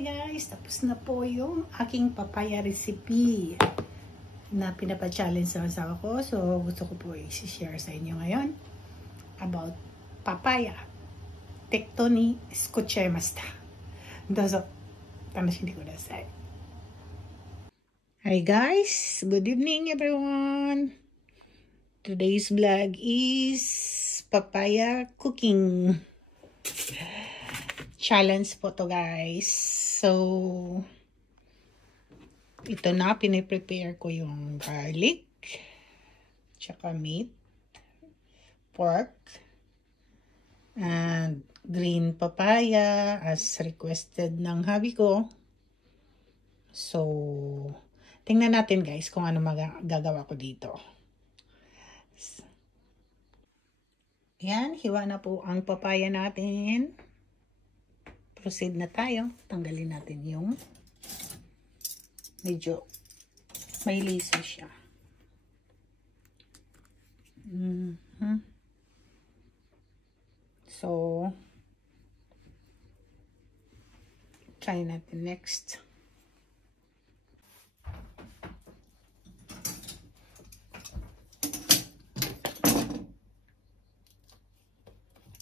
Hi guys! Tapos na po yung aking papaya recipe na pinapa-challenge sa asawa ko. So, gusto ko po i-share sa inyo ngayon about papaya. Tekto ni skochaimashita. Dozo, tanoshin de kudasai. Hi guys! Good evening everyone! Today's vlog is papaya cooking challenge po to guys. So, ito na, piniprepare ko yung garlic, tsaka meat, pork, and green papaya as requested ng hubby ko. So, tingnan natin guys kung ano magagawa ko dito. Yan, hiwa na po ang papaya natin. Proceed na tayo. Tanggalin natin yung medyo may liso siya. So, try natin next.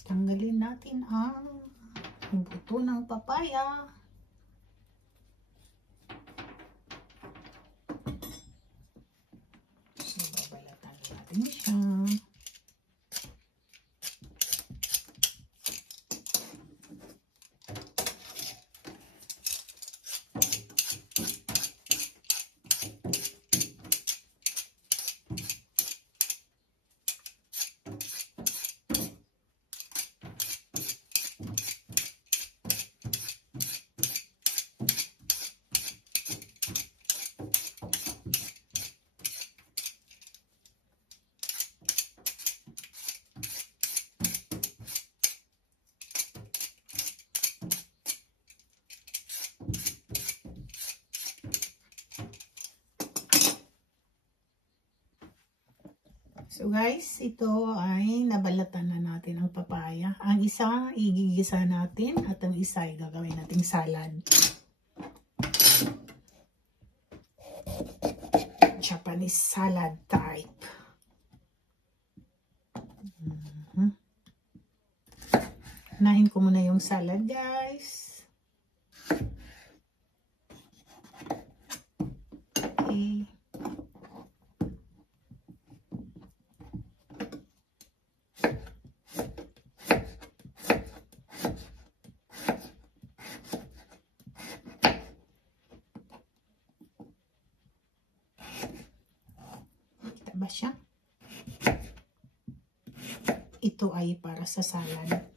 Tanggalin natin ang buto ng papaya. So, babalatan natin siya. So guys, ito ay nabalatan na natin ang papaya. Ang isa, igigisa natin at ang isa ay gagawin nating salad. Japanese salad type. Unahin ko muna yung salad guys. Okay. Ba siya? Ito ay para sa salad.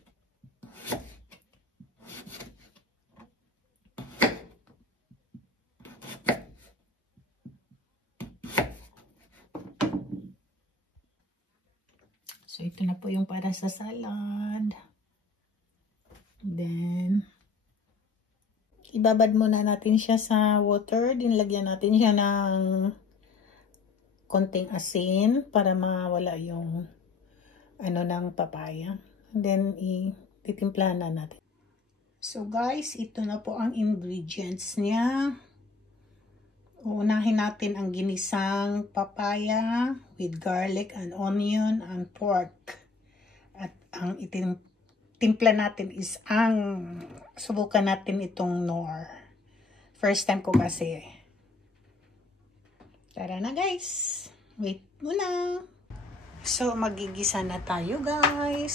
So ito na po yung para sa salad. Then ibabad muna natin siya sa water. Dinlagyan natin siya ng konting asin para mawala yung ano ng papaya. And then ititimplahan na natin. So guys, ito na po ang ingredients niya. Uunahin natin ang ginisang papaya with garlic and onion and pork. At ang ititimpla natin is subukan natin itong Knorr. First time ko kasi. Tara na guys. Wait muna. So, magigisa na tayo guys.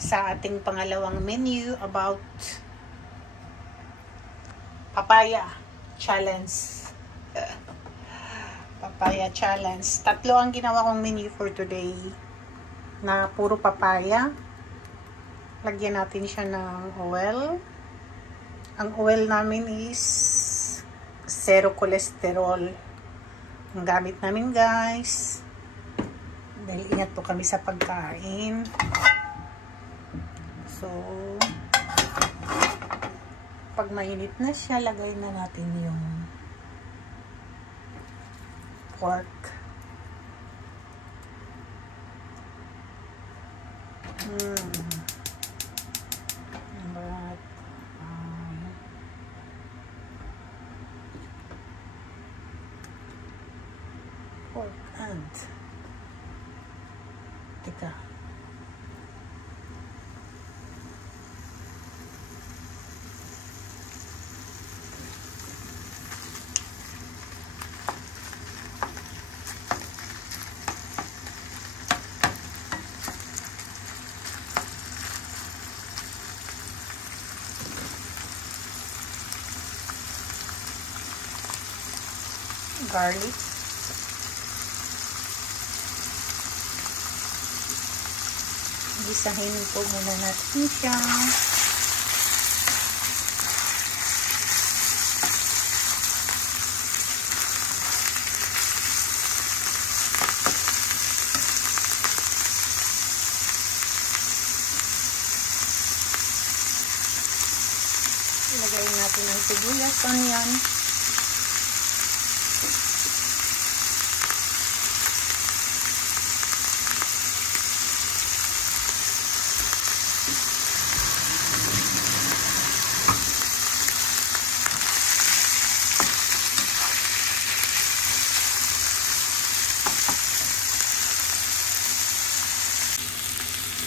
Sa ating pangalawang menu about papaya challenge. Papaya challenge. Tatlo ang ginawa kong menu for today. Na puro papaya. Lagyan natin siya ng oil. Ang oil namin is zero cholesterol ang gamit namin guys dahil ingat po kami sa pagkain. So pag mainit na siya, lagay na natin yung pork. But And teka. Garlic. Gisahin po muna natin siya. Ilagay natin ang sibuyas, onion.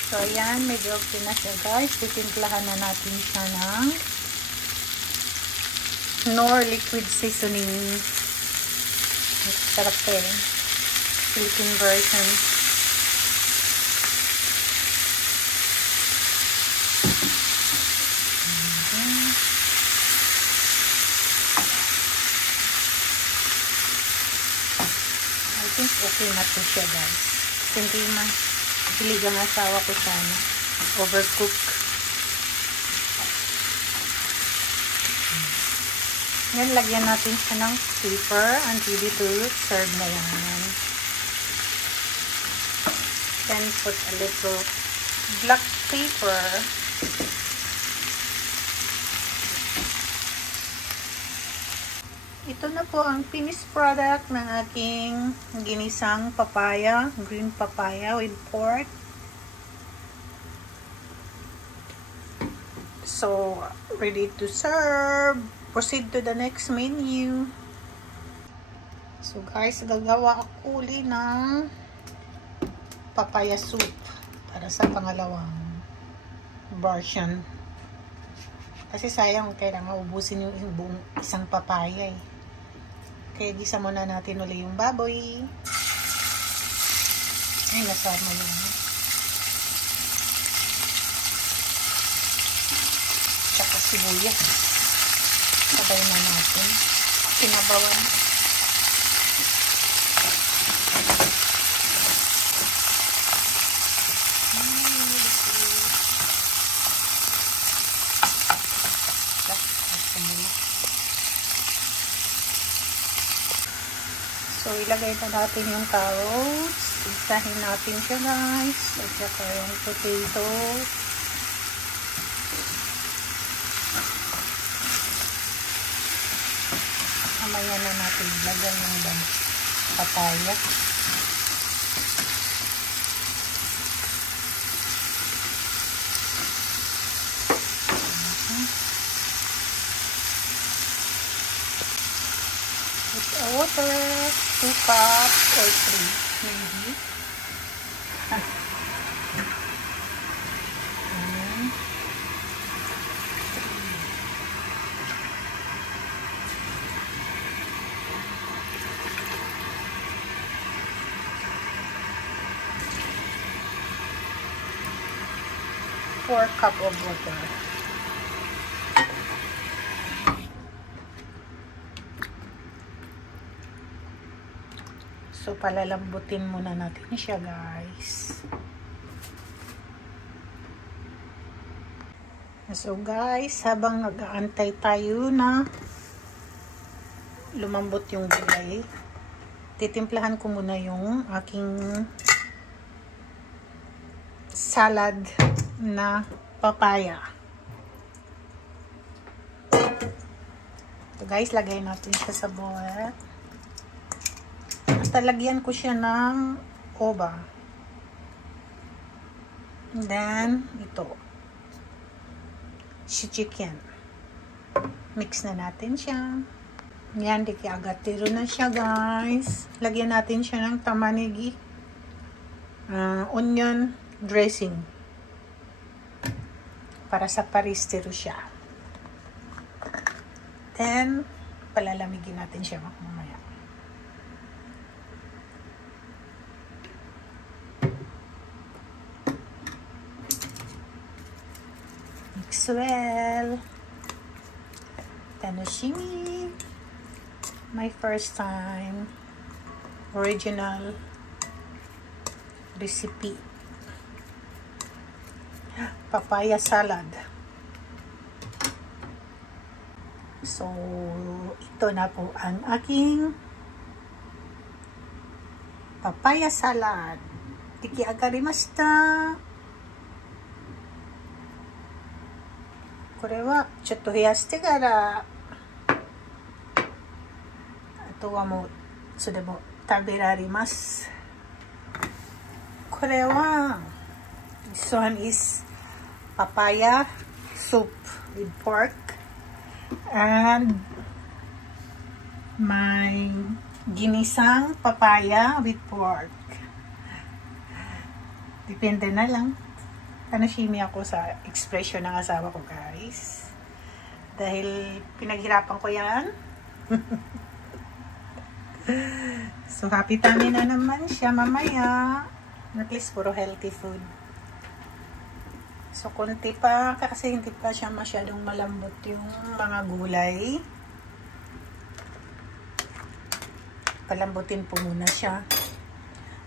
So, ayan, medyo okay na siya, guys. Titimplahan na natin siya ng Knorr liquid seasoning. Sarap eh. Philippine version. I think okay na to siya, guys. Hindi hilig ang asawa ko sana. Overcook. Yan, lagyan natin siya ng pepper and ready to serve na yan. Then put a little black pepper. Ito na po ang finished product ng aking ginisang papaya, green papaya with pork. So, ready to serve. Proceed to the next menu. So guys, gagawa ako uli ng papaya soup para sa pangalawang version. Kasi sayang, kailangan ubusin yung buong isang papaya eh. Kaya gisa muna natin ulit yung baboy. Ay, nasama yun. Tsaka sibuyas. Sabay na natin. Sinabawan. So, ilagay na natin yung carrots. Isahin natin siya, guys. At saka yung potato. Mamaya na natin ilagay yung papaya. With water, 2 cups or 3 maybe. Four cup of water. So, palalambutin muna natin siya, guys. So, guys, habang nag-aantay tayo na lumambot yung gulay, titimplahan ko muna yung aking salad na papaya. So, guys, lagay natin siya sa bowl. Talagyan ko siya ng ova. And then, ito. Si chicken. Mix na natin siya. Yan, di agatiro na siya guys. Lagyan natin siya ng tamanigi. Onion dressing. Para sa paristero siya. Then, palalamigin natin siya mamaya. Mix well. Tanoshimi. My first time original recipe. Papaya salad. So, ito na po ang aking papaya salad. Tiki agarimashita. これはちょっと冷やしてからあとはもうそれも食べられます。これは this one is papaya soup with pork and my ginisang papaya with pork. Depende na lang. Tanoshimi ako sa expression ng asawa ko guys. Dahil pinaghirapan ko yan. So, happy tummy na naman siya mamaya. At least, puro healthy food. So, konti pa. Kasi hindi pa siya masyadong malambot yung mga gulay. Palambutin po muna siya.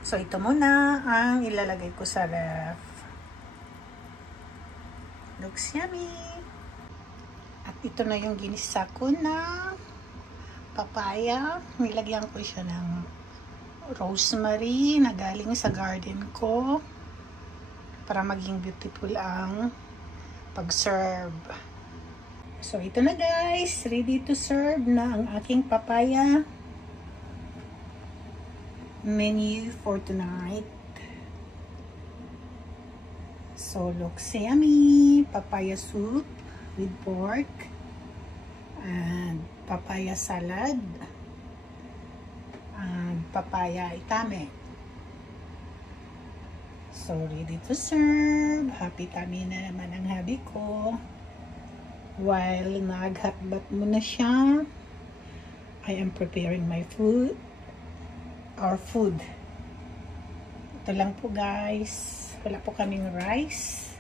So, ito muna ang ilalagay ko sa ref. Looks yummy. At ito na yung ginisa ko na papaya. Nilagyan ko siya ng rosemary na galing sa garden ko para maging beautiful ang pag-serve. So, ito na guys. Ready to serve na ang aking papaya menu for tonight. So, looks yummy. Papaya soup with pork and papaya salad and papaya itame. So, ready to serve. Happy tummy na naman ang hubby ko. While naghatbat muna siya, I am preparing my food. Our food. Ito lang po guys. Wala po kaming rice.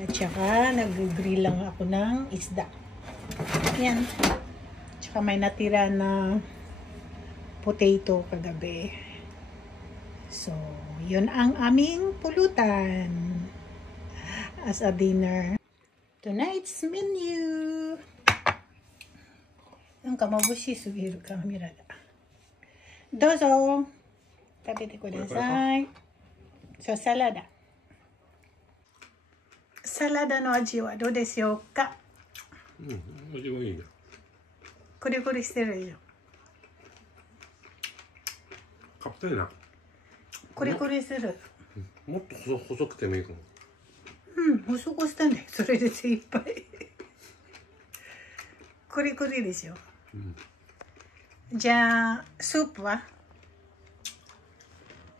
At saka, nag-grill lang ako ng isda. Yan. Tsaka may natira na potato kagabi. So, yun ang aming pulutan as a dinner. Tonight's menu.なんか眩しすぎるカメラが。どうぞ食べてください。So, サラダ。サラダの味はどうでしょうか？うん、味はいいね。コリコリしてるでしょ。硬いな。コリコリする。もっと細くてもいいかも。うん、細くしたね。それで精一杯。コリコリでしょ。うん、じゃあ、スープは？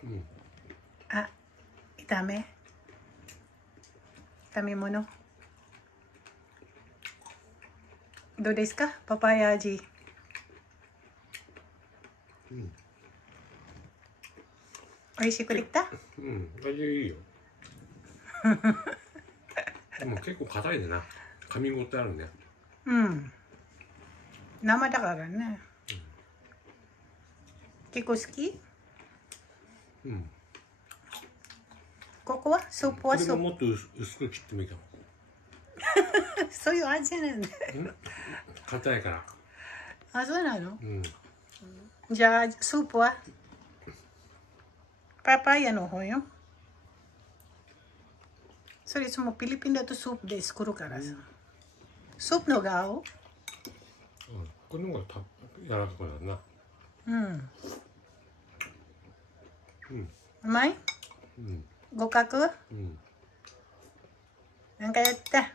うん。あ、炒め物。どうですか？パパイヤ味。うん。美味しくできた？うん、味いいよ。でも結構硬いでな。噛み応えあるね。うん。生だからね。うん、結構好き？うん。ここはスープはスープ。これももっと薄く切ってもいいかも。そういう味なんだ。硬いから。あ、そうなの？うん。じゃあスープはパパイヤの方よ。それいつもピリピンだとスープで作るからさ。スープの顔？うん、これの方が柔らかくなるな。うん。うん。うまい？うん。互角？うん。なんかやった。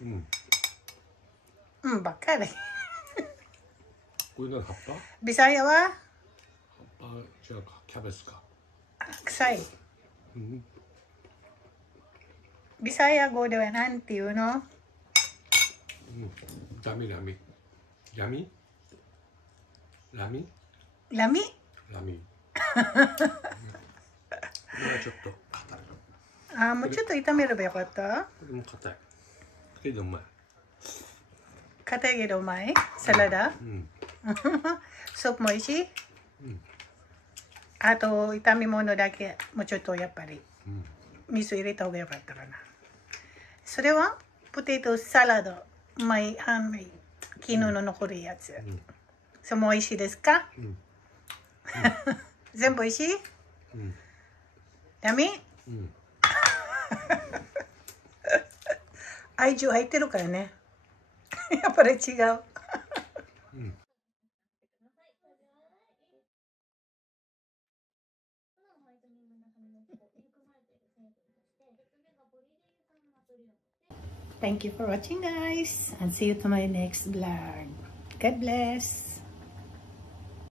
うん。うん、ばっかり。これなんか葉っビサヤはぱ違うか、キャベツか。臭い。うん。ビサヤ語ではなんていうの？うん。ラミ。ラミラミラミ？これはちょっと硬い。あ、もうちょっと炒めればよかった？これも硬い。けどうまい。硬いけどうまい？サラダ？うん。スープも美味しい？うん。あと炒め物だけもうちょっとやっぱりうん。味噌入れた方がよかったかな。それはポテトサラダ、昨日の残るやつ。うん。それも美味しいですか？うん。全部美味しい？うん。ダメ？うん。愛情入ってるからね。やっぱり違う。うん。Thank you for watching, guys, and see you to my next vlog. God bless.